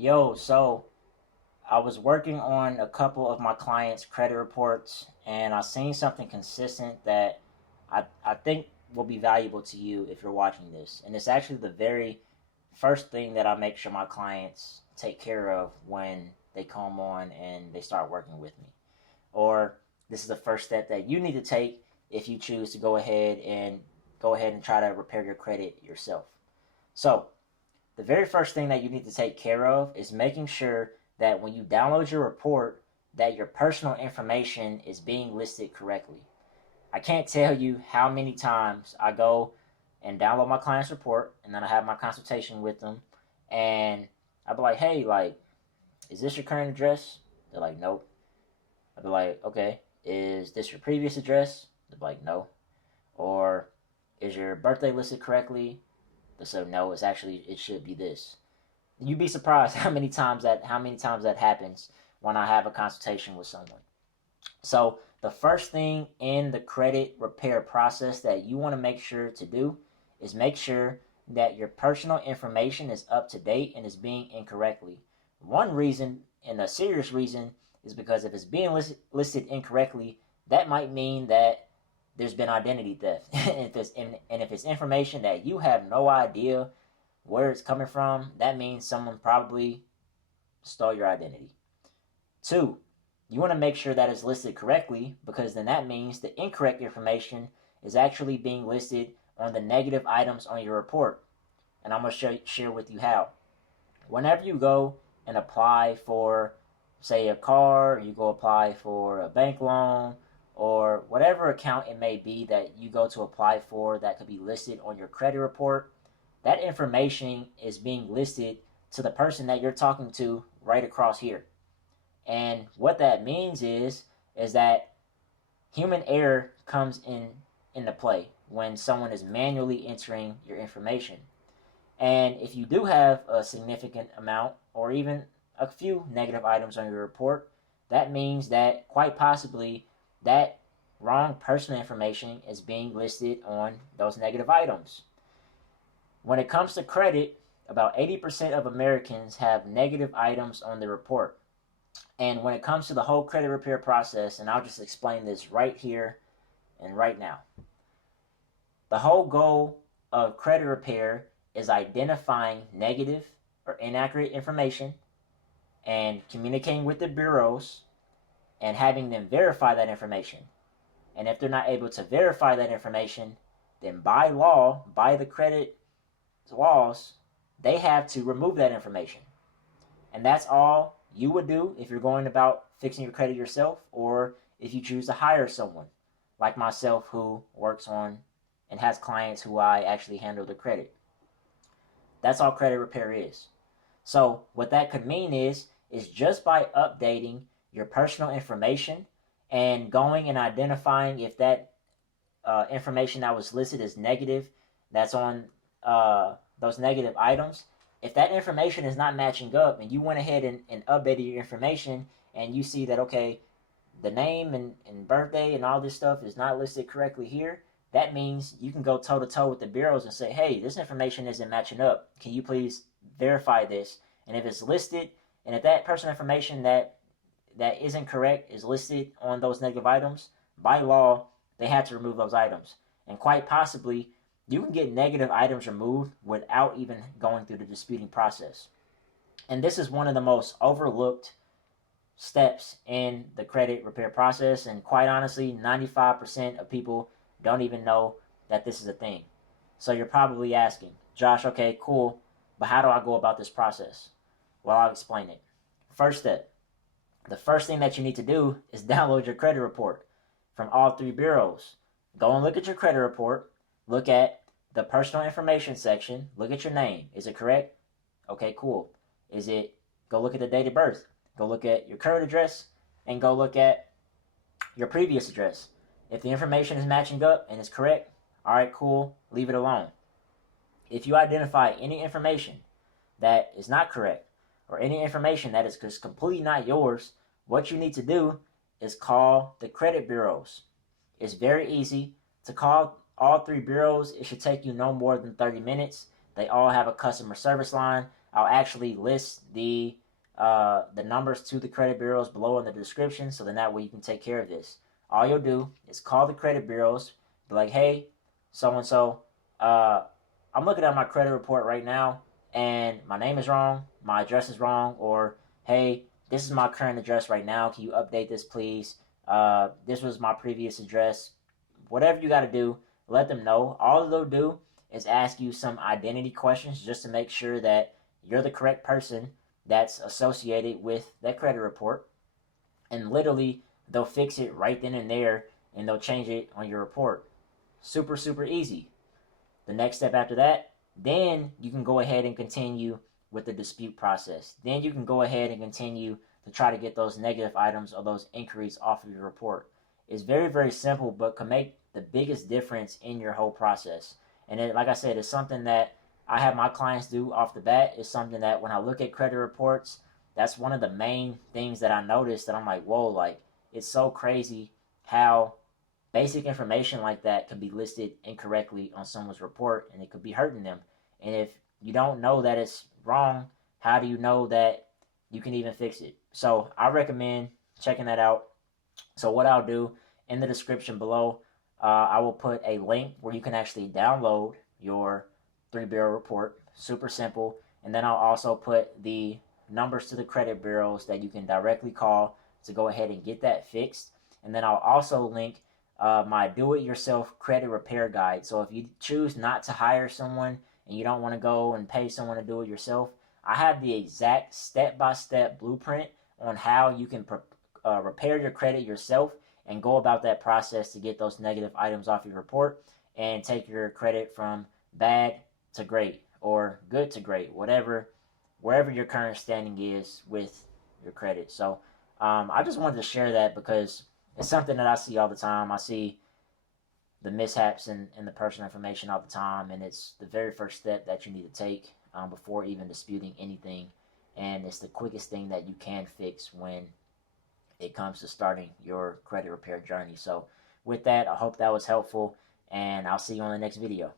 Yo, so I was working on a couple of my clients' credit reports and I seen something consistent that I think will be valuable to you if you're watching this. And it's actually the very first thing that I make sure my clients take care of when they come on and they start working with me. Or this is the first step that you need to take if you choose to go ahead and try to repair your credit yourself. So, the very first thing that you need to take care of is making sure that when you download your report that your personal information is being listed correctly. I can't tell you how many times I go and download my client's report and then I have my consultation with them and I'll be like, hey, like, is this your current address? They're like, nope. I'll be like, okay, is this your previous address? They're like, no. Or is your birthday listed correctly? They said, no, it should be this. You'd be surprised how many times that happens when I have a consultation with someone. So the first thing in the credit repair process that you want to make sure to do is make sure that your personal information is up to date and is being incorrectly. One reason, and a serious reason, is because if it's being listed incorrectly, that might mean that there's been identity theft. And if it's information that you have no idea where it's coming from, that means someone probably stole your identity. Two, you want to make sure that it's listed correctly because then that means the incorrect information is actually being listed on the negative items on your report. And I'm going to share with you how. Whenever you go and apply for, say, a car, you go apply for a bank loan, or whatever account it may be that you go to apply for that could be listed on your credit report, that information is being listed to the person that you're talking to right across here. And what that means is that human error comes into play when someone is manually entering your information. And if you do have a significant amount or even a few negative items on your report, that means that quite possibly that wrong personal information is being listed on those negative items. When it comes to credit, about 80% of Americans have negative items on their report. And when it comes to the whole credit repair process, and I'll just explain this right here and right now, the whole goal of credit repair is identifying negative or inaccurate information and communicating with the bureaus and having them verify that information. And if they're not able to verify that information, then by law, by the credit laws, they have to remove that information. And that's all you would do if you're going about fixing your credit yourself, or if you choose to hire someone like myself who works on and has clients who I actually handle the credit. That's all credit repair is. So what that could mean is just by updating your personal information and going and identifying if that information that was listed as negative, that's on those negative items. If that information is not matching up and you went ahead and updated your information and you see that, okay, the name and birthday and all this stuff is not listed correctly here, that means you can go toe to toe with the bureaus and say, hey, this information isn't matching up. Can you please verify this? And if it's listed, and if that personal information that isn't correct is listed on those negative items, by law, they have to remove those items. And quite possibly, you can get negative items removed without even going through the disputing process. And this is one of the most overlooked steps in the credit repair process. And quite honestly, 95% of people don't even know that this is a thing. So you're probably asking, Josh, okay, cool, but how do I go about this process? Well, I'll explain it. First step, the first thing that you need to do is download your credit report from all three bureaus. Go and look at your credit report, look at the personal information section, look at your name. Is it correct? Okay, cool. Go look at the date of birth, go look at your current address, and go look at your previous address. If the information is matching up and it's correct, all right, cool, leave it alone. If you identify any information that is not correct or any information that is just completely not yours, what you need to do is call the credit bureaus. It's very easy to call all three bureaus. It should take you no more than 30 minutes. They all have a customer service line. I'll actually list the numbers to the credit bureaus below in the description, so then that way you can take care of this. All you'll do is call the credit bureaus, be like, hey, so and so, I'm looking at my credit report right now, and my name is wrong, my address is wrong, or hey, this is my current address right now. Can you update this, please? This was my previous address. Whatever you got to do, let them know. All they'll do is ask you some identity questions just to make sure that you're the correct person that's associated with that credit report. And literally, they'll fix it right then and there, and they'll change it on your report. Super, super easy. The next step after that, then you can go ahead and continue with the dispute process. Then you can go ahead and continue to try to get those negative items or those inquiries off of your report. It's very, very simple, but can make the biggest difference in your whole process. And it, like I said, it's something that I have my clients do off the bat. It's something that when I look at credit reports, that's one of the main things that I notice that I'm like, whoa, like it's so crazy how basic information like that could be listed incorrectly on someone's report, and it could be hurting them. And if you don't know that it's wrong, how do you know that you can even fix it? So I recommend checking that out. So what I'll do in the description below, I will put a link where you can actually download your 3 bureau report. Super simple. And then I'll also put the numbers to the credit bureaus that you can directly call to go ahead and get that fixed. And then I'll also link my do-it-yourself credit repair guide. So if you choose not to hire someone and you don't want to go and pay someone to do it yourself, I have the exact step-by-step blueprint on how you can repair your credit yourself and go about that process to get those negative items off your report and take your credit from bad to great or good to great, wherever your current standing is with your credit. So I just wanted to share that because it's something that I see all the time. I see the mishaps in the personal information all the time, and it's the very first step that you need to take before even disputing anything. And it's the quickest thing that you can fix when it comes to starting your credit repair journey. So with that, I hope that was helpful, and I'll see you on the next video.